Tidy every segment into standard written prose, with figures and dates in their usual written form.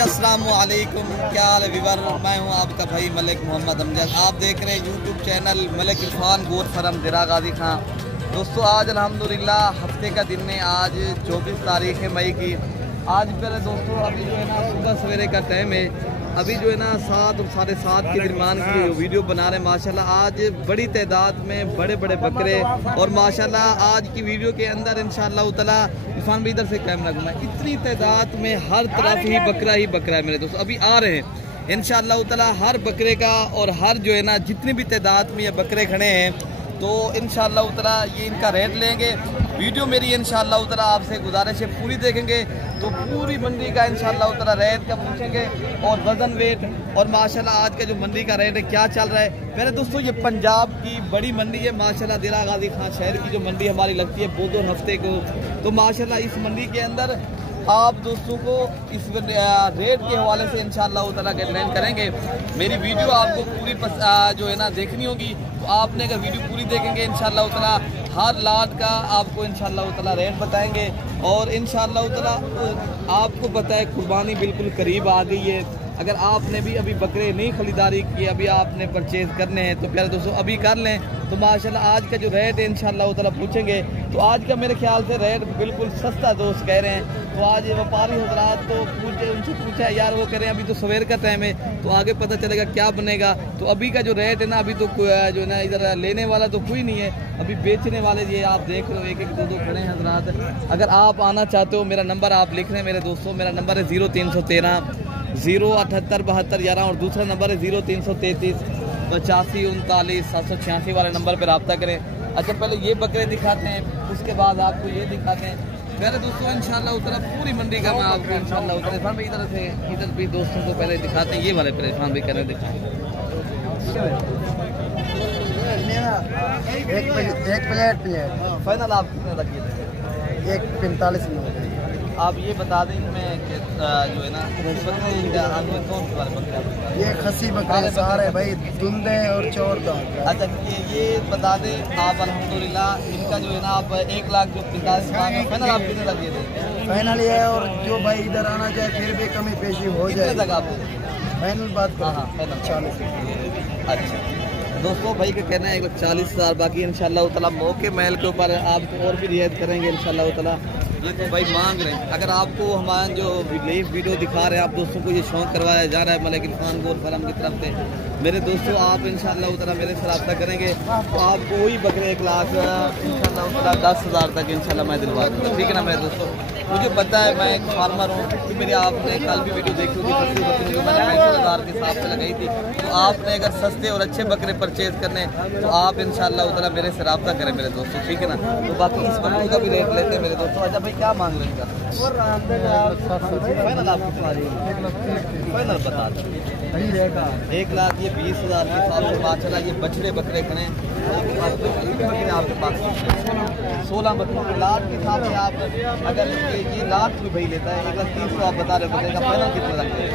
अस्सलाम वालेकुम, क्या हाल है विवर। मैं हूं आपका भाई मलिक मोहम्मद अमजद। आप देख रहे हैं यूट्यूब चैनल मलिक इरफान गोर फरम दिरा गाजी खां। दोस्तों आज अल्हम्दुलिल्लाह हफ्ते का दिन है, आज 24 तारीख है मई की। आज पहले दोस्तों अभी जो है ना सुबह सवेरे का टाइम है, अभी जो है ना 7 और 7:30 के दरमियान की वीडियो बना रहे हैं। माशाल्लाह आज बड़ी तादाद में बड़े बड़े बकरे, और माशाल्लाह आज की वीडियो के अंदर इंशाअल्लाह ताला इरफान भाई इधर से कैमरा घुमा, इतनी तादाद में हर तरफ ही बकरा है मेरे दोस्तों। अभी आ रहे हैं इंशाअल्लाह ताला हर बकरे का, और हर जो है ना जितनी भी तादाद में ये बकरे खड़े हैं तो इंशाअल्लाह ताला ये इनका रेट लेंगे। वीडियो मेरी इंशाअल्लाह ताला आपसे गुजारिश है पूरी देखेंगे तो पूरी मंडी का इंशाअल्लाह ताला रेट का पूछेंगे, और वजन वेट, और माशाल्लाह आज का जो मंडी का रेट है क्या चल रहा है। मेरे दोस्तों ये पंजाब की बड़ी मंडी है माशाल्लाह, दिरा गाजी खां शहर की जो मंडी हमारी लगती है बोधो हफ्ते को। तो माशाल्लाह इस मंडी के अंदर आप दोस्तों को इस रेट के हवाले से इंशाअल्लाह ताला गाइडलाइन करेंगे। मेरी वीडियो आपको पूरी जो है ना देखनी होगी, तो आपने अगर वीडियो पूरी देखेंगे इंशाअल्लाह ताला हर लाट का आपको इंशाअल्लाह ताला रेट बताएंगे। और इंशाअल्लाह ताला आपको पता है कुर्बानी बिल्कुल करीब आ गई है। अगर आपने भी अभी बकरे नहीं खरीदारी की, अभी आपने परचेज करने हैं तो प्यारे दोस्तों अभी कर लें। तो माशाल्लाह आज का जो रेट है इंशाअल्लाह ताला पूछेंगे, तो आज का मेरे ख्याल से रेट बिल्कुल सस्ता दोस्त कह रहे हैं। तो आज व्यापारी हजरात तो पूछे, उनसे पूछा यार वो कह रहे हैं अभी तो सवेर का टाइम है, तो आगे पता चलेगा क्या बनेगा। तो अभी का जो रेट है ना, अभी तो जो है ना इधर लेने वाला तो कोई नहीं है, अभी बेचने वाले ये आप देख रहे हो एक दो खड़े हैं हजरात। अगर आप आना चाहते हो मेरा नंबर आप लिख रहे हैं मेरे दोस्तों, मेरा नंबर है 0313 078 72 11, और दूसरा नंबर है 0333 85 39 786 वाले नंबर पर रब्ता करें। अच्छा पहले ये बकरे दिखाते हैं, उसके बाद आपको ये दिखाते हैं मेरे दोस्तों इंशाअल्लाह ताला पूरी मंडी का। मैं आपको इंशाअल्लाह ताला इरफान भाई इधर से इधर भी दोस्तों को पहले दिखाते हैं, ये वाले पहले इरफान भाई कह रहे दिखाएं। एक प्लेट फाइनल आप कितने तक ये 1:45 में। आप ये बता दें इनमें कि जो है ना कौन से वाले बकरे, ये खसी बकरे सारे भाई धुंधे और चोर का। अच्छा ये बता दें आप अल्हम्दुलिल्लाह इनका जो है ना आप 1,45,000 फाइनल आप कितने तक ये दें? फाइनल ये है, और जो भाई इधर आना चाहे फिर भी कमी पेशी हो जाए तक आप फाइनल बात। हाँ फाइनल 40। अच्छा दोस्तों भाई का कहना है 40,000, बाकी इंशाअल्लाह ताला मौके महल के ऊपर आपको और भी रियायत करेंगे इंशाअल्लाह ताला। ये तो भाई मांग रहे हैं, अगर आपको हमारा जो वीडियो दिखा रहे हैं आप दोस्तों को ये शौक करवाया जा रहा है मलिक इरफान गोर फरम की तरफ से, मेरे दोस्तों आप इंशाअल्लाह ताला मेरे से रब्ता करेंगे तो आपको वही बकरे 1 लाख इंशाअल्लाह ताला 10,000 तक इंशाअल्लाह मैं दिलवा दूँगा, ठीक है ना मेरे दोस्तों। मुझे पता है मैं एक फार्मर हूँ, कि मेरे आपने कल भी वीडियो देखी होगी, सस्ती बकरी जो मैंने 35,000 के हिसाब से लगाई थी। तो आपने अगर सस्ते और अच्छे बकरे परचेज करने तो आप इंशाअल्लाह ताला मेरे से रब्ता करें मेरे दोस्तों, ठीक है ना। तो बाकी इस बकरे का भी रेट लेते हैं मेरे दोस्तों। अच्छा भाई क्या मांग रहे हैं फाइनल? आप फाइनल बता दें 1,20,000 के हिसाब से माशाल्लाह ये बछड़े बकरे खड़े हैं बकरे आपके पास 16 बकरों के लाख के हिसाब से आप अगर ये लाख भी भाई लेता है 1,30,000 आप बता रहे बकरे का फाइनल कितना लगता है?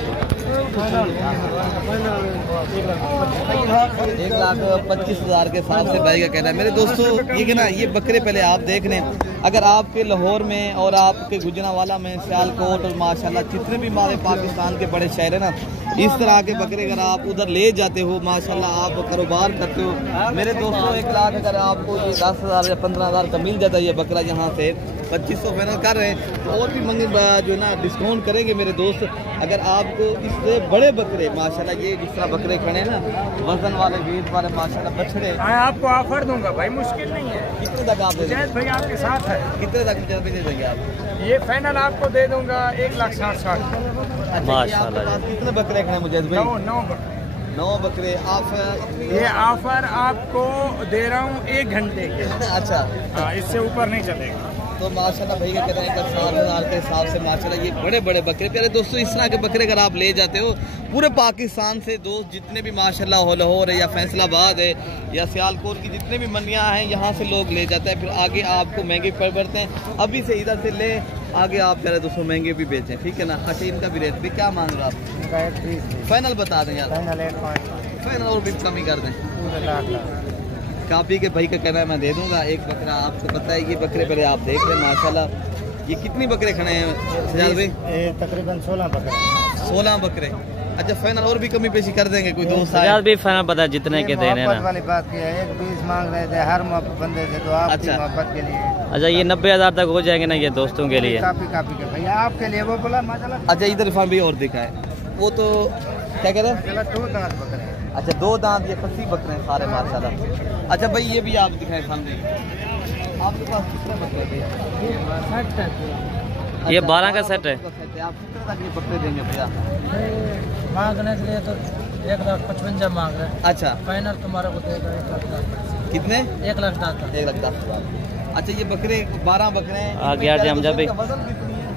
1,25,000 के हिसाब से भाई का कहना है मेरे दोस्तों। ये कि ना ये बकरे पहले आप देख लें, अगर आपके लाहौर में और आपके गुजरांवाला में सियालकोट और माशाल्लाह जितने भी हमारे पाकिस्तान के बड़े शहर है ना, इस तरह के बकरे अगर आप उधर ले जाते हो माशाल्लाह आप कारोबार करते हो मेरे दोस्तों 1 लाख अगर आपको ये 10,000 या 15,000 का मिल जाता है ये बकरा, यहाँ से 2500 फाइनल कर रहे हैं तो और भी मंगे जो है ना डिस्काउंट करेंगे मेरे दोस्त। अगर आपको इससे बड़े बकरे माशाल्लाह ये जिस तरह बकरे खड़े हैं ना वजन वाले वेट वाले माशाल्लाह बछड़े, मैं आपको ऑफर दूंगा भाई, मुश्किल नहीं है। कितने तक आप दे देंगे भाई आपके साथ है? कितने तक दे देंगे आप? ये फाइनल आपको दे दूंगा 1,60,000। माशाल्लाह कितने बकरे खड़े मुझे भाई? 9 बकरे। आप ये ऑफर आपको दे रहा हूँ 1 घंटे के। अच्छा हाँ, इससे ऊपर नहीं चलेगा। तो माशाल्लाह भाई का कहना है 7,000 के हिसाब से माशाल्लाह ये बड़े बड़े बकरे प्यारे दोस्तों। इस तरह के बकरे अगर आप ले जाते हो पूरे पाकिस्तान से दोस्त जितने भी माशाल्लाह लाहौर है या फैसलाबाद है या सियालकोट की जितने भी मंडियां हैं यहाँ से लोग ले जाते हैं, फिर आगे आपको महंगे पड़ते हैं। अभी से इधर से ले आगे आप प्यारे दोस्तों महंगे भी बेचें, ठीक है ना। अच्छा इनका भी रेट भी क्या मांग रहे हो आप? फाइनल बता दें यार, फाइनल और भी कमी कर दें। कापी के भाई का कहना है मैं दे दूंगा एक बकरा। आपको पता है ये बकरे पहले आप देख लें माशाल्लाह ये कितनी बकरे खड़े हैं सजाद भाई? तकरीबन 16 बकरे। 16 बकरे। अच्छा फाइनल और भी कमी पेशी कर देंगे, कोई दोस्त आए? 50 भी फाइनल पता जितने के देने मोहब्बत ना। वाली बात की है, 120 मांग रहे थे हर बंदे से, तो आपकी अच्छा। मोहब्बत के लिए अच्छा ये 90,000 तक हो जाएंगे ना ये दोस्तों के लिए? काफी काफी के भैया आपके लिए वो बोला माशाल्लाह। अच्छा इधर इरफान भी और दिखा है, वो तो क्या कह रहे हैं? चला 2 दांत बकरे हैं। अच्छा 2 दांत, ये खस्सी बकरे हैं सारे माशाल्लाह। अच्छा भाई ये भी आप दिखाएं सामने, आपके पास कितने बकरे भैया? ये 12 का सेट है। आप कितने तक ये बकरे देंगे भैया? मांगने के लिए तो 1,55,000 मांग रहे हैं। अच्छा फाइनल तुम्हारा को देगा 1,10,000। कितने? 1,10,000। 1,10,000। अच्छा ये बकरे 12 बकरे हैं। आ गया जी, हम जब भी- इनका वजन कितनी है?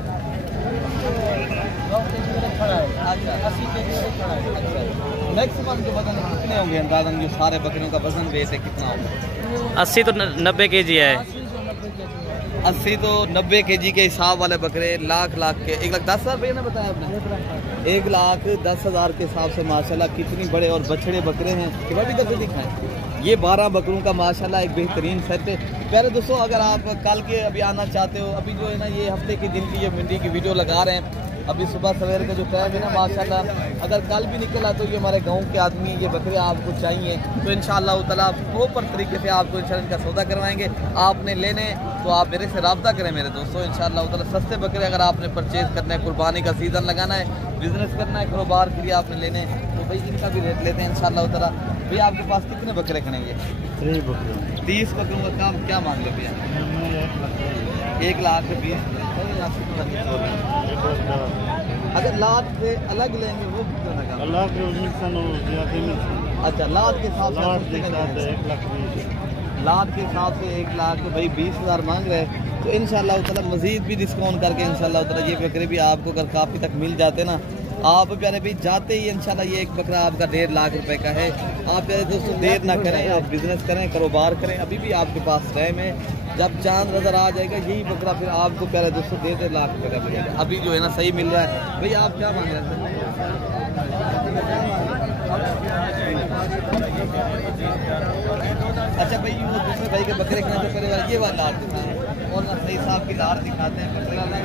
9 केजी में खड़ा है। अच्छा 80 केजी में खड़ा है। अच्छा मैक्सिमम जो वजन कितने होंगे अंदाजन, जो सारे बकरियों का वजन वेट है कितना होगा? 80 तो 90 kg है। 80 तो 90 kg के हिसाब वाले बकरे लाख के 1,10,000 भैया ने बताया आपने? 1,10,000 के हिसाब से माशाल्लाह कितनी बड़े और बछड़े बकरे हैं। कितना भी करके दिखाएं। ये 12 बकरों का माशाल्लाह एक बेहतरीन सेट है। प्यारे दोस्तों अगर आप कल के अभी आना चाहते हो, अभी जो है ना ये हफ्ते के दिन की ये मंडी की वीडियो लगा रहे हैं, अभी सुबह सवेर का जो टाइम है ना माशाल्लाह, अगर कल भी निकला तो ये हमारे गांव के आदमी ये बकरे आपको चाहिए तो इंशाअल्लाह ताला प्रॉपर तरीके से आपको इंशाअल्लाह इनका सौदा करवाएंगे। आपने लेने तो आप मेरे से रब्ता करें मेरे दोस्तों, इंशाअल्लाह ताला सस्ते बकरे अगर आपने परचेज करना है, कुर्बानी का सीज़न लगाना है, बिजनेस करना है, कारोबार के लिए आपने लेने तो भाई इनका भी रेट लेते हैं इंशाअल्लाह ताला। भैया आपके पास कितने बकरे खड़ेंगे? 30 बकरों का काम क्या मांग लो भैया? 1,20,000। अगर लात से अलग लेंगे वो कितना लगा? अच्छा लात के हिसाब से लात के हिसाब से 1,20,000 मांग रहे हैं तो इंशाअल्लाह ताला मज़ीद भी डिस्काउंट करके इंशाअल्लाह ताला ये बकरे भी आपको अगर काफ़ी तक मिल जाते ना, आप प्यारे भाई जाते ही इंशाल्लाह ये एक बकरा आपका 1.5 लाख रुपए का है। आप प्यारे दोस्तों देर ना करें, आप बिजनेस करें, कारोबार करें, अभी भी आपके पास टाइम है। जब चांद नजर आ जाएगा यही बकरा फिर आपको प्यारे दोस्तों 1.5 लाख रुपए का मिलेगा। अभी जो है ना सही मिल रहा है। भैया आप क्या मांग रहे हैं? अच्छा भाई वो दूसरे भाई के बकरे खाने से पहले ये वाला लाट दिखाएं और ना सही साहब की लाट दिखाते हैं बकरे वाला।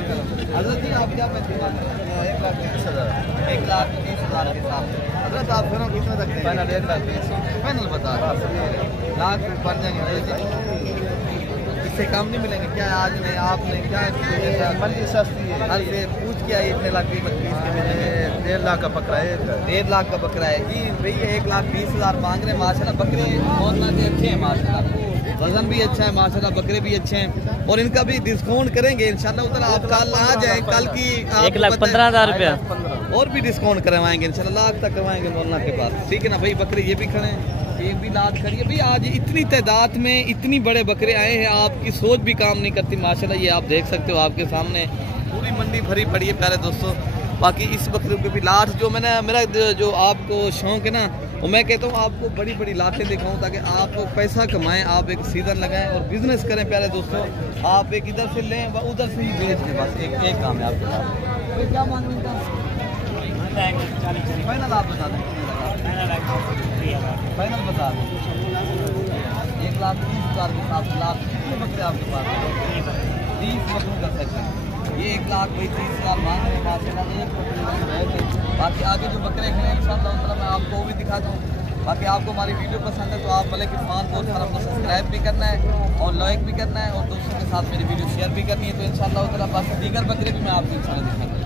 हजरत जी आप क्या पैसे मांग रहे हैं? 1,30,000। 1,30,000 के साथ हजरत आप फिर कितना रखते हैं? फाइनल 1,20,000 फाइनल बता लाख बन जाएंगे, इससे कम नहीं मिलेंगे क्या? आज में आपने क्या मंडी सस्ती है, हर से पूछ के आई इतने लाख की 32 के मिले? 1.5 लाख का बकरा है। 1.5 लाख का बकरा है जी भैया। 1,20,000 मांग रहे हैं माशाल्लाह। बकरे बहुत अच्छे हैं माशाल्लाह, वजन भी अच्छा है माशाल्लाह, बकरे भी अच्छे हैं और इनका भी डिस्काउंट करेंगे इंशाल्लाह। उधर आप कल आ जाए, कल की 1,15,000 रुपया और भी डिस्काउंट करवाएंगे इंशाल्लाह, लाख तक करवाएंगे मौलाना के पास, ठीक है ना भाई? बकरे ये भी खड़े हैं, एक भी लात करिए भाई। आज इतनी तादाद में इतनी बड़े बकरे आए हैं, आपकी सोच भी काम नहीं करती माशाल्लाह। ये आप देख सकते हो आपके सामने पूरी मंडी भरी पड़ी है प्यारे दोस्तों। बाकी इस बकरे के भी लाट जो मैंने मेरा जो आपको शौक है ना, वो मैं कहता हूँ आपको बड़ी बड़ी लाटें दिखाऊँ ताकि आप पैसा कमाएं, आप एक सीज़न लगाएं और बिजनेस करें प्यारे दोस्तों। आप एक इधर से लें व उधर से ही बेच दें, बस एक काम है आपके पास। तो क्या मांग रहे हैं? फाइनल आप बता दें, फाइनल बता दें। 1,30,000 के साथ लाख कितने बकरे आपके पास? 30 बकरों का सेट है ये। 1,30,000 मांग रहे हैं माशाल्लाह। एक बकरे बाकी आगे जो बकरे खड़े हैं इंशाअल्लाह ताला मैं आपको वो भी दिखाता हूँ। बाकी आपको हमारी वीडियो पसंद है तो आप मलिक इरफान गोश्त फर्म को सब्सक्राइब भी करना है और लाइक भी करना है और दोस्तों के साथ मेरी वीडियो शेयर भी करनी है। तो इंशाअल्लाह ताला बस दीगर बकरे भी मैं आपको इंशाअल्लाह दिखाऊँगा।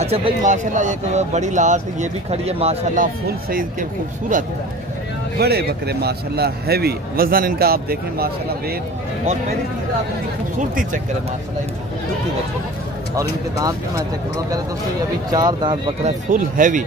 अच्छा भाई माशाल्लाह एक बड़ी लाट ये भी खड़ी है माशाल्लाह, फुल साइज के खूबसूरत बड़े बकरे माशाल्लाह, हैवी वजन इनका आप देखें माशाल्लाह, वेट और पहली चीज़ आप इनकी खूबसूरती चेक करें माशाल्लाह, इनकी खूबसूरती देखें और इनके दांत भी मैं चेक कर रहा हूँ। प्यारे दोस्तों ये अभी 4 दांत बकरा है, फुल हैवी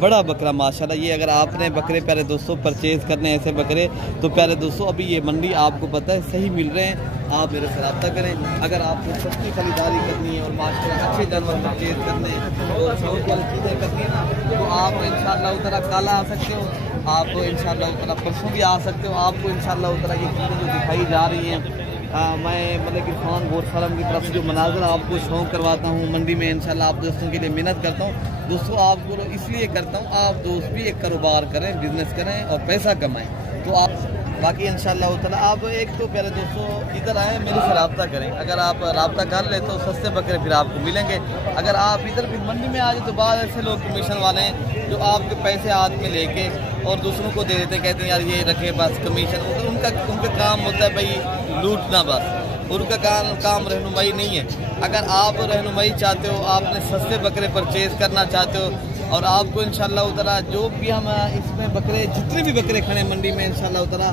बड़ा बकरा माशाल्लाह। ये अगर आपने बकरे प्यारे दोस्तों परचेज़ करने ऐसे बकरे तो प्यारे दोस्तों अभी ये मंडी आपको पता है सही मिल रहे हैं, आप मेरे से रब्ता करें। अगर आपको सस्ती खरीदारी करनी है और माशाल्लाह अच्छे जानवर परचेज़ करने और शौक वाली चीज़ें करनी है ना तो आप इंशाअल्लाह ताला कल आ सकते हो, आप इंशाअल्लाह ताला परसों भी आ सकते हो। आपको इंशाअल्लाह ताला ये चीज़ें जो दिखाई जा रही हैं मैं मलिक इरफान गोश्त फर्म की तरफ से जो मनाज़र आपको शौक करवाता हूँ मंडी में इंशाअल्लाह आप दोस्तों के लिए मेहनत करता हूँ। दोस्तों आपको इसलिए करता हूँ आप दोस्त भी एक कारोबार करें, बिजनेस करें और पैसा कमाएं। तो आप बाकी इंशाल्लाह ताला आप एक तो पहले दोस्तों इधर आए, मेरे से रब्ता करें। अगर आप रब्ता कर ले तो सस्ते बकरे फिर आपको मिलेंगे। अगर आप इधर फिर मंडी में आ जाए तो बाद ऐसे लोग कमीशन वाले हैं जो आपके पैसे हाथ में लेके और दूसरों को दे देते हैं, कहते हैं यार ये रखे बस कमीशन। उनका काम होता है भाई लूटना, बस उनका काम रहनुमाई नहीं है। अगर आप रहनुमाई चाहते हो, आपने सस्ते बकरे परचेज करना चाहते हो और आपको इंशाल्लाह ताला जो भी हम इसमें बकरे जितने भी बकरे खड़े मंडी में इंशाल्लाह ताला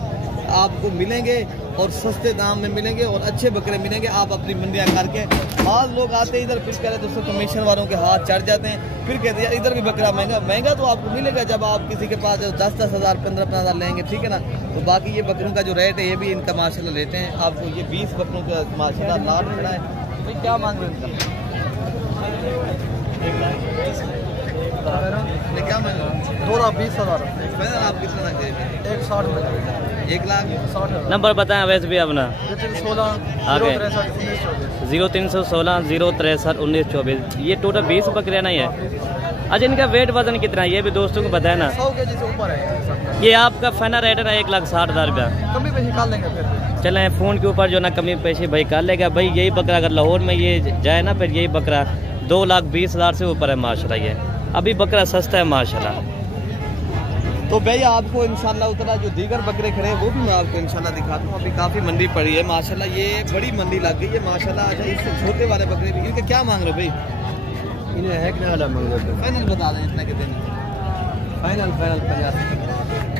आपको मिलेंगे और सस्ते दाम में मिलेंगे और अच्छे बकरे मिलेंगे। आप अपनी मंडियाँ करके आज लोग आते हैं इधर, फिर कह रहे दोस्तों कमीशन वालों के हाथ चढ़ जाते हैं, फिर कहते हैं इधर भी बकरा महंगा तो आपको मिलेगा जब आप किसी के पास 10-10 हज़ार 15-15 हज़ार लेंगे, ठीक है ना। तो बाकी ये बकरों का जो रेट है ये भी इनका माशाल्लाह लेते हैं। आपको ये 20 बकरों का माशाल्लाह लाट मिला है। भाई क्या मांग रहे हैं इनका? क्या मांग रहे हैं? 2,20,000 आप कितना लग जाएगा? 1,60 में 1,60,000। नंबर बताएं वैसे भी अपना। 0,63 0316 063 1924। ये टोटल 20 बकरियाँ नहीं है। अच्छा, इनका वेट वजन कितना है ये भी दोस्तों को बताए ना। 100 kg से ऊपर है। ये आपका फाइनल रेट है 1,60,000 रुपया। कमी पे निकाल लेंगे फिर। चलें फ़ोन के ऊपर जो ना कमी पैसे भाई कर लेगा। भाई यही बकरा अगर लाहौर में ये जाए ना फिर यही बकरा 2,20,000 से ऊपर है माशाल्लाह। ये अभी बकरा सस्ता है माशाल्लाह। तो भैया आपको इंशाल्लाह उतना जो दीगर बकरे खड़े हैं वो भी मैं आपको इंशाल्लाह दिखाता हूँ। अभी काफ़ी मंडी पड़ी है माशाल्लाह, ये बड़ी मंडी लग गई है माशाल्लाह। अच्छा, इससे छोटे वाले बकरे भी इनके क्या मांग रहे हो भाई? इन्हें है कि ना मांग रहे? फाइनल बता दें इतना कितने? फाइनल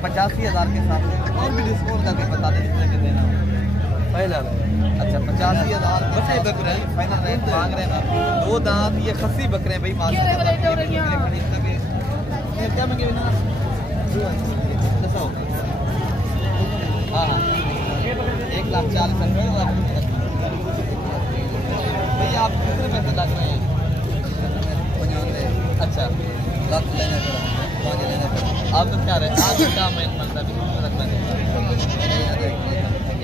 85,000 के साथ में और भी डिस्काउंट करके बता दें कितने के देना फाइनल। अच्छा 85,000 बचे बकरे हैं, फाइनल रेट मांग रहे हैं ना। 2 दांत ये खस्सी बकरे हैं भाई माशाल्लाह। क्या मांगे ना? हाँ 1,40,000 भैया आप कितने पैसे लग रहे हैं? अच्छा लाख लेना पड़ा, आप तो क्या रहे आज क्या मेन मतलब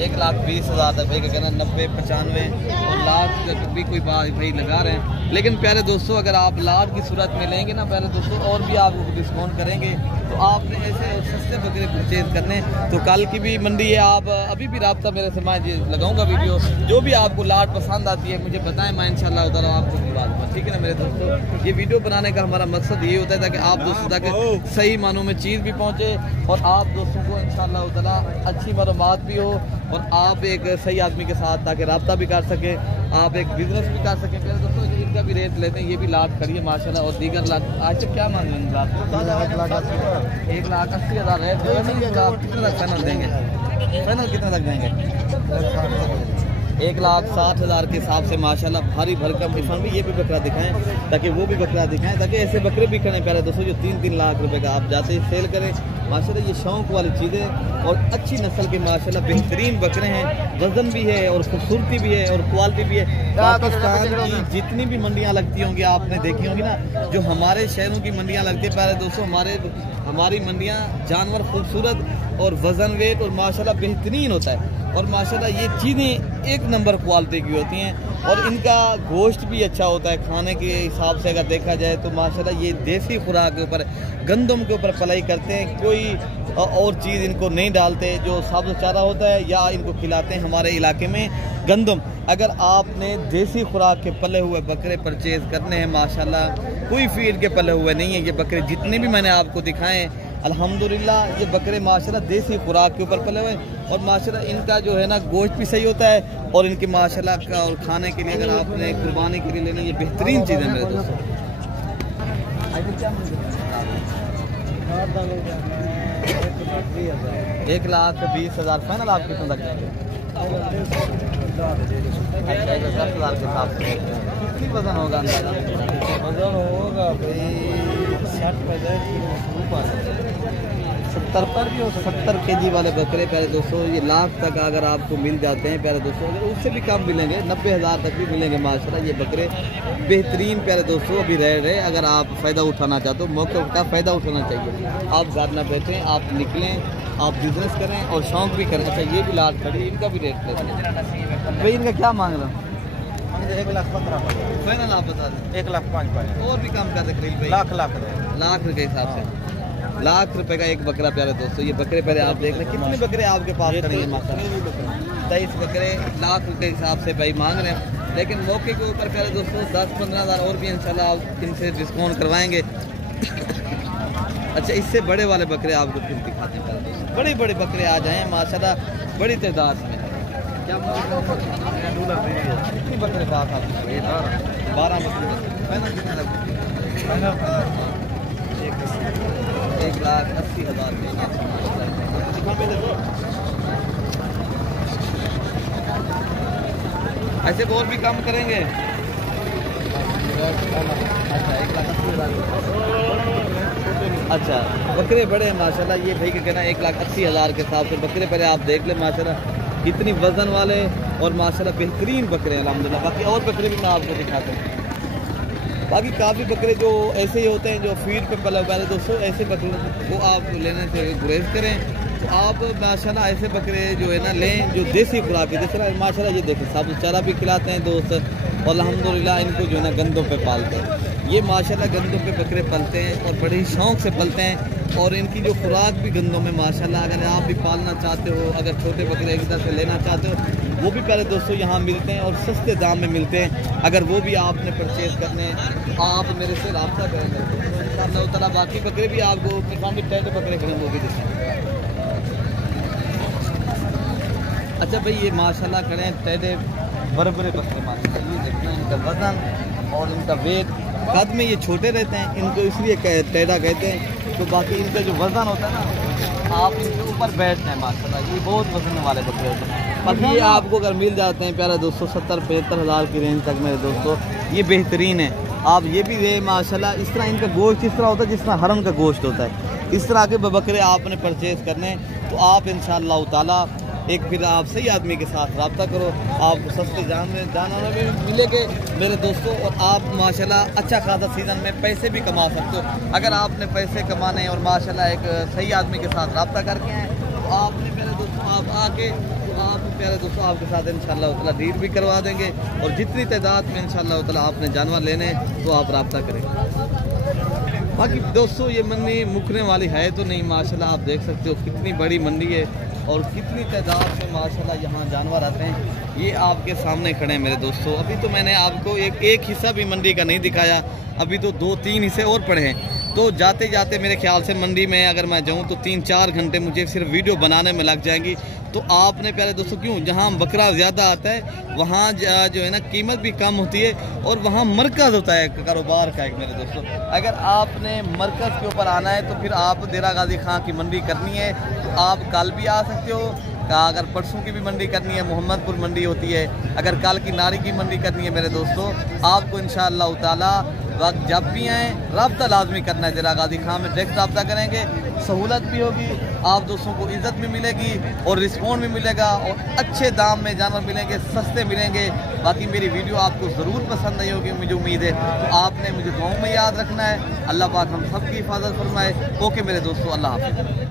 1,20,000 है भाई का कहना। 90, 95 और लाख भी कोई बात भाई लगा रहे हैं। लेकिन प्यारे दोस्तों अगर आप लाट की सूरत में लेंगे ना प्यारे दोस्तों और भी आपको डिस्काउंट करेंगे। तो आपने ऐसे सस्ते बकरे परचेज करने तो कल की भी मंडी है। आप अभी भी राब्ता मेरे से मैं लगाऊंगा वीडियो, जो भी आपको लाट पसंद आती है मुझे बताएं, मैं इंशाल्लाह उधर आपको दिलवा दूँगा, ठीक है ना मेरे दोस्तों। ये वीडियो बनाने का हमारा मकसद ये होता है ताकि आप दोस्तों तक सही मानों में चीज़ भी पहुँचे और आप दोस्तों को इंशाल्लाह उधर अच्छी मालूमात भी हो और आप एक सही आदमी के साथ ताकि रब्ता भी कर सकें, आप एक बिजनेस भी कर सकें। मेरे दोस्तों इनका भी रेट लेते हैं, ये भी लाट खड़ी है माशाल्लाह। और दीगर लाट आज तक क्या मांग रहे हैं? लाट 1,80,000 रेट कितने तक फाइनल देंगे? फाइनल कितने तक देंगे? 1,60,000 के हिसाब से माशाल्लाह भारी भरकम किस्म में ये भी बकरा दिखाएं ताकि वो भी बकरा दिखाएं ताकि ऐसे बकरे भी करें प्यारे दोस्तों जो 3-3 लाख रुपए का आप जाते ही सेल करें माशाल्लाह। ये शौक वाली चीज़ें और अच्छी नस्ल के माशाल्लाह बेहतरीन बकरे हैं, वजन भी है और खूबसूरती भी है और क्वालिटी भी है। पाकिस्तान की जितनी भी मंडियाँ लगती होंगी आपने देखी होंगी ना, जो हमारे शहरों की मंडियाँ लगती है प्यारे दोस्तों, हमारी मंडियाँ जानवर खूबसूरत और वजन वेट और माशाल्लाह बेहतरीन होता है और माशाल्लाह ये चीज़ें एक नंबर क्वालिटी की होती हैं और इनका गोश्त भी अच्छा होता है खाने के हिसाब से। अगर देखा जाए तो माशाल्लाह ये देसी खुराक के ऊपर गंदम के ऊपर पलाई करते हैं, कोई और चीज़ इनको नहीं डालते, जो सब्ज़ चारा होता है या इनको खिलाते हैं हमारे इलाके में गंदम। अगर आपने देसी खुराक के पले हुए बकरे परचेज़ करने हैं माशाल्लाह, कोई फीड के पले हुए नहीं है ये बकरे जितने भी मैंने आपको दिखाएँ अल्हम्दुलिल्लाह ये बकरे माशाल्लाह देसी खुराक के ऊपर पले हुए और माशाल्लाह इनका जो है ना गोश्त भी सही होता है और इनकी माशाल्लाह का और खाने के लिए अगर आपने कुर्बानी के लिए लेनी ये बेहतरीन चीज़ है मेरे दोस्तों। 1,20,000 फाइनल आप कितना लग जाएंगे? 10,000 के हिसाब से कितनी वजन होगा? वजन होगा भाई 70 पर भी हो 70 kg वाले बकरे प्यारे दोस्तों ये लाख तक अगर आपको मिल जाते हैं प्यारे दोस्तों, अगर उससे भी कम मिलेंगे 90,000 तक भी मिलेंगे माशाल्लाह। ये बकरे बेहतरीन प्यारे दोस्तों अभी रहे। अगर आप फ़ायदा उठाना चाहते हो मौके का फ़ायदा उठाना चाहिए, आप घर ना बैठें, आप निकलें, आप बिजनेस करें और शौक़ भी करें। अच्छा ये भी लाट खड़ी, इनका भी रेट लेते हैं भाई। इनका क्या मांग रहा हूँ? 1,15,000 फाइनल आप बता दें। 1,05,000 और भी कम कर दे करीब भाई, लाख लाख के हिसाब से लाख रुपए का एक बकरा प्यारे दोस्तों। ये बकरे पहले आप देख रहे हैं, कितने बकरे आपके पास खड़े हैं माशाल्लाह। 23 बकरे लाख रुपए के हिसाब से भाई मांग रहे हैं, लेकिन मौके के ऊपर प्यारे दोस्तों 10-15 हज़ार और भी इंशाल्लाह आप इनसे डिस्काउंट करवाएंगे। अच्छा, इससे बड़े वाले बकरे आपको फिर दिखाते हैं प्यारे दोस्तों। बड़े बड़े बकरे आ जाए माशाल्लाह, बड़ी तादाद में। क्या कितनी बकरे पास आपके? 12 बकरे। फाइनल कितने लगे? 1,80,000 ऐसे और भी कम करेंगे। अच्छा, बकरे बड़े हैं माशाल्लाह। ये भाई का कहना 1,80,000 के हिसाब से बकरे पहले आप देख ले माशाल्लाह, कितनी वजन वाले और माशाल्लाह बेहतरीन बकरे हैं अल्हम्दुलिल्लाह। बाकी और बकरे भी मैं आपको दिखाता हूँ। बाकी काफ़ी बकरे जो ऐसे ही होते हैं जो फीड पे पले वाले दोस्तों, ऐसे बकरे को आप लेने से गुरेज करें। तो आप माशाल्लाह ऐसे बकरे जो है ना लें जो देसी खुराक है। जैसे माशाल्लाह ये देखें, साबुत चारा भी खिलाते हैं दोस्त, और अल्हम्दुलिल्लाह इनको जो है ना गंदों पे पालते हैं। ये माशाल्लाह गंदों पे बकरे पलते हैं और बड़े ही शौक़ से पलते हैं, और इनकी जो खुराक भी गंदों में माशाल्लाह। अगर आप भी पालना चाहते हो, अगर छोटे बकरे एक तरह से लेना चाहते हो, वो भी पहले दोस्तों यहाँ मिलते हैं और सस्ते दाम में मिलते हैं। अगर वो भी आपने परचेज़ करने हैं तो आप मेरे से रब्ता करेंगे इंशाअल्लाह ताला। बाकी बकरे भी आपको भी टेढ़े बकरे खड़े वो भी दिखाएंगे। अच्छा भाई, ये माशाल्लाह खड़े हैं टेढ़े बड़े बकरे माशाल्लाह। ये देखना इनका वजन और इनका वेट। कद में ये छोटे रहते हैं, इनको इसलिए टेढ़ा कहते हैं। तो बाकी इनका जो वजन होता है ना, आप इनके ऊपर बैठते हैं माशाल्लाह। ये बहुत वजन वाले बकरे होते हैं। बाकी ये आपको अगर मिल जाते हैं प्यारे दोस्तों 70-75 हज़ार की रेंज तक मेरे दोस्तों, ये बेहतरीन है। आप ये भी ले माशाल्लाह। इस तरह इनका गोश्त इस तरह होता है जिस तरह हरम का गोश्त होता है। इस तरह के बकरे आपने परचेज़ करने तो आप इंशाअल्लाह ताला एक फिर आप सही आदमी के साथ रब्ता करो, आप सस्ते जानवर भी मिलेंगे मेरे दोस्तों, और आप माशाल्लाह अच्छा खासा सीज़न में पैसे भी कमा सकते हो। अगर आपने पैसे कमाने और माशाल्लाह एक सही आदमी के साथ रब्ता करके हैं तो आपने मेरे दोस्तों आप आके तो आप प्यारे दोस्तों आपके साथ इंशाअल्लाह ताला डील भी करवा देंगे। और जितनी तादाद में इंशाअल्लाह ताला आपने जानवर लेने तो आप रब्ता करें। बाकी दोस्तों ये मंडी मुकने वाली है तो नहीं माशाल्लाह, आप देख सकते हो कितनी बड़ी मंडी है और कितनी तादाद में माशाल्लाह यहाँ जानवर आते हैं। ये आपके सामने खड़े हैं मेरे दोस्तों। अभी तो मैंने आपको एक हिस्सा भी मंडी का नहीं दिखाया, अभी तो 2-3 हिस्से और पड़े हैं। तो जाते जाते मेरे ख्याल से मंडी में अगर मैं जाऊँ तो 3-4 घंटे मुझे सिर्फ वीडियो बनाने में लग जाएंगी। तो आपने प्यारे दोस्तों क्यों, जहाँ बकरा ज़्यादा आता है वहाँ जो है ना कीमत भी कम होती है, और वहाँ मरकज़ होता है कारोबार का एक मेरे दोस्तों। अगर आपने मरकज़ के ऊपर आना है तो फिर आप देरा गाजी खां की मंडी करनी है तो आप कल भी आ सकते हो। अगर परसों की भी मंडी करनी है, मोहम्मदपुर मंडी होती है। अगर कल की नारी की मंडी करनी है मेरे दोस्तों, आपको इंशाअल्लाह ताला वक्त जब भी आएँ रब्ता लाजमी करना है। देरा गाजी खां में डायरेक्ट रब्ता करेंगे, सहूलत भी होगी, आप दोस्तों को इज़्ज़त भी मिलेगी और रिस्पॉन्ड भी मिलेगा, और अच्छे दाम में जानवर मिलेंगे, सस्ते मिलेंगे। बाकी मेरी वीडियो आपको ज़रूर पसंद आई होगी, मुझे उम्मीद है। तो आपने मुझे दुआओं में याद रखना है। अल्लाह पाक हम सब की हिफाजत फरमाए। ओके मेरे दोस्तों, अल्लाह हाफ़िज़।